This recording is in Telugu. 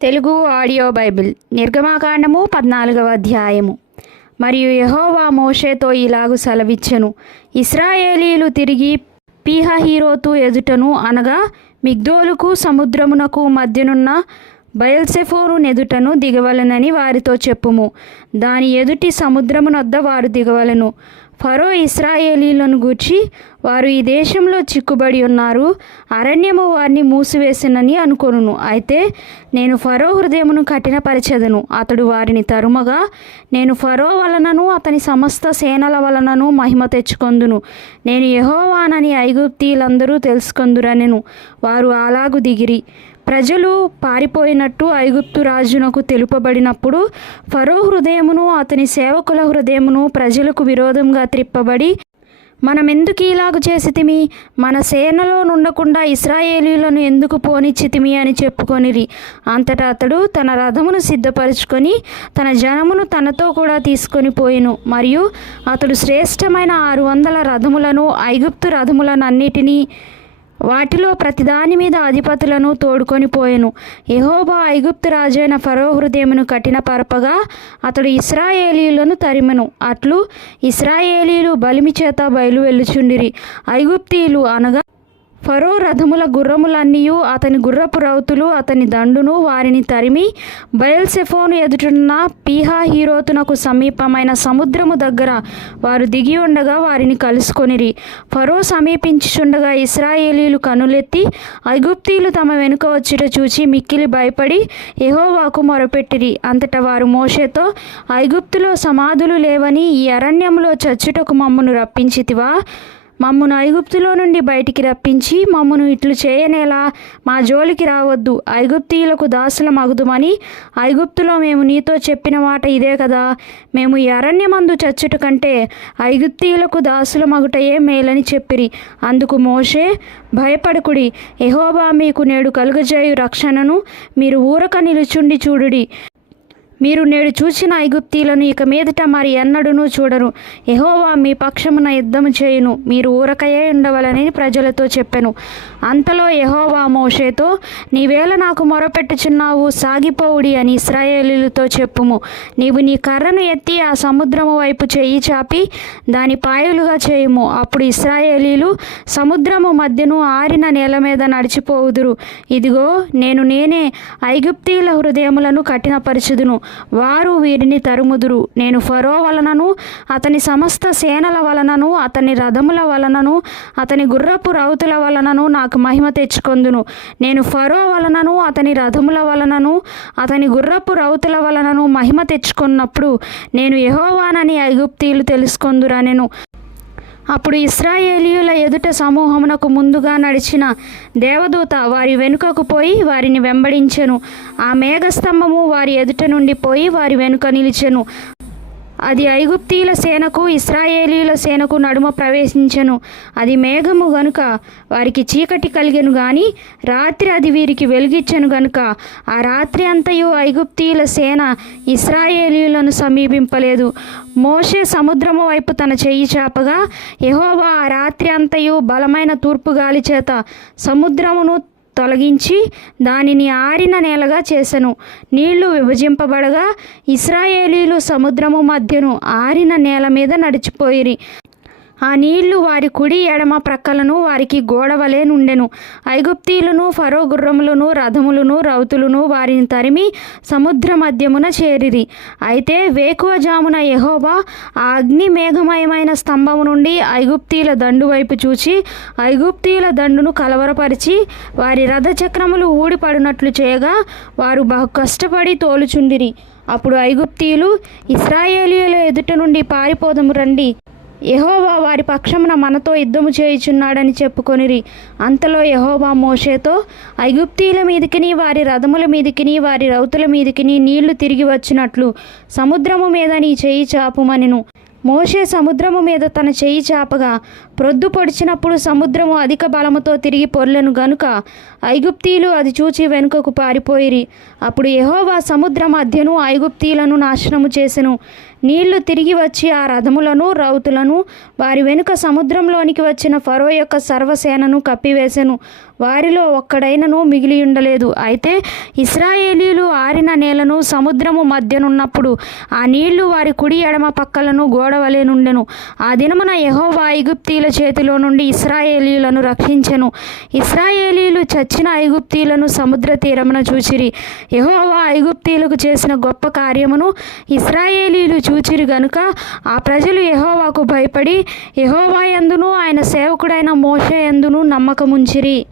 తెలుగు ఆడియో బైబిల్ నిర్గమాకాండము 14వ అధ్యాయము. మరియు యెహోవా మోషేతో ఇలాగు సెలవిచ్చెను, ఇశ్రాయేలీలు తిరిగి పీహహీరోతు ఎదుటను అనగా మిగ్దోలుకు సముద్రమునకు మధ్యనున్న బయల్సెఫోను ఎదుటను దిగవలెనని వారితో చెప్పుము. దాని ఎదుటి సముద్రమునొద్ద వారు దిగవలెను. ఫరో ఇశ్రాయేలీలను గూర్చి, వారు ఈ దేశంలో చిక్కుబడి ఉన్నారు, అరణ్యము వారిని మూసివేసినని అనుకొనును. అయితే నేను ఫరో హృదయమును కఠినపరచెదను, అతడు వారిని తరుమగా నేను ఫరో వలనను అతని సమస్త సేనల వలనను మహిమ తెచ్చుకొందును. నేను యెహోవానని ఐగుప్తీయులందరూ తెలుసుకొందురనెను. వారు అలాగు దిగిరి. ప్రజలు పారిపోయినట్టు ఐగుప్తు రాజునకు తెలుపబడినప్పుడు ఫరో హృదయమును అతని సేవకుల హృదయమును ప్రజలకు విరోధంగా త్రిప్పబడి, మనమెందుకు ఇలాగు చేసితిమి, మన సేనలో నుండకుండా ఇశ్రాయేలీలను ఎందుకు పోనిచ్చితిమి అని చెప్పుకొనిరి. అంతటా అతడు తన రథమును సిద్ధపరచుకొని తన జనమును తనతో కూడా తీసుకొని పోయెను. మరియు అతడు శ్రేష్టమైన 600 రథములను, ఐగుప్తు రథములనన్నిటినీ, వాటిలో ప్రతిదాని మీద అధిపతులను తోడుకొని పోయెను. యెహోవా ఐగుప్తు రాజైన ఫరో హృదయమును కఠినపరపగా అతడు ఇశ్రాయేలీయులను తరిమెను. అట్లు ఇశ్రాయేలీయులు బలిమి చేత బయలు వెళ్ళుచుండిరి. ఐగుప్తీయులు అనగా ఫరో రథముల గుర్రములన్నీయు, అతని గుర్రపు రౌతులు, అతని దండును వారిని తరిమి బయల్సెఫోను ఎదుటున్న పీహహీరోతునకు సమీపమైన సముద్రము దగ్గర వారు దిగి ఉండగా వారిని కలుసుకొనిరి. ఫరో సమీపించుచుండగా ఇశ్రాయేలీయులు కనులెత్తి ఐగుప్తీయులు తమ వెనుక వచ్చుట చూచి మిక్కిలి భయపడి యెహోవాకు మొరపెట్టిరి. అంతటా వారు మోషేతో, ఐగుప్తులో సమాధులు లేవని ఈ అరణ్యంలో చచ్చుటకు మమ్మను రప్పించితివా? మమ్మును ఐగుప్తులో నుండి బయటికి రప్పించి మమ్మును ఇట్లు చేయనేలా? మా జోలికి రావద్దు, ఐగుప్తీయులకు దాసులమగుదుమని ఐగుప్తులో మేము నీతో చెప్పిన మాట ఇదే కదా. మేము ఈ అరణ్యమందు చచ్చుట కంటే ఐగుప్తీయులకు దాసులమగుటయే మేలని చెప్పిరి. అందుకు మోషే, భయపడకుడి, యెహోవా మీకు నేడు కలుగజేయు రక్షణను మీరు ఊరక నిలుచుండి చూడుడి. మీరు నేడు చూచిన ఐగుప్తీయులను ఇక మీదట మరి ఎన్నడూనూ చూడరు. యెహోవా మీ పక్షమున యుద్ధము చేయును, మీరు ఊరకయే ఉండవలని ప్రజలతో చెప్పెను. అంతలో యెహోవా మోషేతో, నీవేళ నాకు మొరపెట్టుచున్నావు, సాగిపోవుడి అని ఇశ్రాయేలీయులతో చెప్పుము. నీవు నీ కర్రను ఎత్తి ఆ సముద్రము వైపు చెయ్యి చాపి దాని పాయలుగా చేయుము. అప్పుడు ఇశ్రాయేలీయులు సముద్రము మధ్యను ఆరిన నేల మీద నడిచిపోవుదురు. ఇదిగో నేనే ఐగుప్తీయుల హృదయములను కఠినపరచుదును, వారు వీరిని తరుముదురు. నేను ఫరో వలనను అతని సమస్త సేనల వలనను అతని రథముల వలనను అతని గుర్రపు రౌతుల వలనను నాకు మహిమ తెచ్చుకొందును. నేను ఫరో వలనను అతని రథముల వలనను అతని గుర్రపు రౌతుల వలనను మహిమ తెచ్చుకున్నప్పుడు నేను యెహోవానని ఐగుప్తీయులు తెలుసుకొందురనెను. అప్పుడు ఇశ్రాయేలీయుల ఎదుట సమూహమునకు ముందుగా నడిచిన దేవదూత వారి వెనుకకు పోయి వారిని వెంబడించెను. ఆ మేఘస్తంభము వారి ఎదుట నుండి పోయి వారి వెనుక నిలిచెను. అది ఐగుప్తీయుల సేనకు ఇశ్రాయేలీయుల సేనకు నడుమ ప్రవేశించెను. అది మేఘము గనుక వారికి చీకటి కలిగెను గాని రాత్రి అది వీరికి వెలుగిచ్చెను గనుక ఆ రాత్రి అంతయు ఐగుప్తీయుల సేన ఇశ్రాయేలీయులను సమీపింపలేదు. మోషే సముద్రము వైపు తన చెయ్యి చాపగా యెహోవా ఆ రాత్రి అంతయు బలమైన తూర్పు గాలి చేత సముద్రమును తొలగించి దానిని ఆరిన నేలగా చేసెను. నీళ్లు విభజింపబడగా ఇశ్రాయేలీయులు సముద్రము మధ్యను ఆరిన నేల మీద నడిచిపోయిరి. ఆ నీళ్లు వారి కుడి ఎడమ ప్రక్కలను వారికి గోడవలే నుండెను. ఐగుప్తీయులను ఫరో గుర్రములను రథములను రౌతులను వారిని తరిమి సముద్ర మధ్యమున చేరిరి. అయితే వేకువజామున యెహోవా ఆ అగ్ని మేఘమయమైన స్తంభము నుండి ఐగుప్తీయుల దండు వైపు చూచి ఐగుప్తీయుల దండును కలవరపరిచి వారి రథచక్రములు ఊడిపడినట్లు చేయగా వారు బహు కష్టపడి తోలుచుండిరి. అప్పుడు ఐగుప్తీయులు, ఇశ్రాయేలీయుల ఎదుట నుండి పారిపోదము రండి, యెహోవా వారి పక్షమున మనతో యుద్ధము చేయుచున్నాడని చెప్పుకొనిరి. అంతలో యెహోవా మోషేతో, ఐగుప్తీయుల మీదికిని వారి రథముల మీదికిని వారి రౌతుల మీదికిని నీళ్లు తిరిగి వచ్చినట్లు సముద్రము మీద నీ చెయ్యి చాపుమనెను. మోషే సముద్రము మీద తన చెయ్యి చాపగా ప్రొద్దు పొడిచినప్పుడు సముద్రము అధిక బలముతో తిరిగి పొర్లెను గనుక ఐగుప్తీయులు అది చూచి వెనుకకు పారిపోయిరి. అప్పుడు యెహోవా సముద్ర మధ్యను ఐగుప్తీయులను నాశనము చేసెను. నీళ్లు తిరిగి వచ్చి ఆ రథములను రౌతులను వారి వెనుక సముద్రంలోనికి వచ్చిన ఫరో యొక్క సర్వసేనను కప్పివేసెను. వారిలో ఒక్కడైనను మిగిలి ఉండలేదు. అయితే ఇశ్రాయేలీయులు ఆరిన నేలను సముద్రము మధ్యనున్నప్పుడు ఆ నీళ్లు వారి కుడి ఎడమ పక్కలను గోడవలె నుండెను. ఆ దినమున యెహోవా ఐగుప్తీయుల చేతిలో నుండి ఇశ్రాయేలీయులను రక్షించెను. ఇశ్రాయేలీయులు చచ్చిన ఐగుప్తీయులను సముద్ర తీరమున చూచిరి. యెహోవా ఐగుప్తీయులకు చేసిన గొప్ప కార్యమును ఇశ్రాయేలీయులు చూచిరి గనుక ఆ ప్రజలు యెహోవాకు భయపడి యెహోవా యందును ఆయన సేవకుడైన మోషే యందును నమ్మకముంచిరి.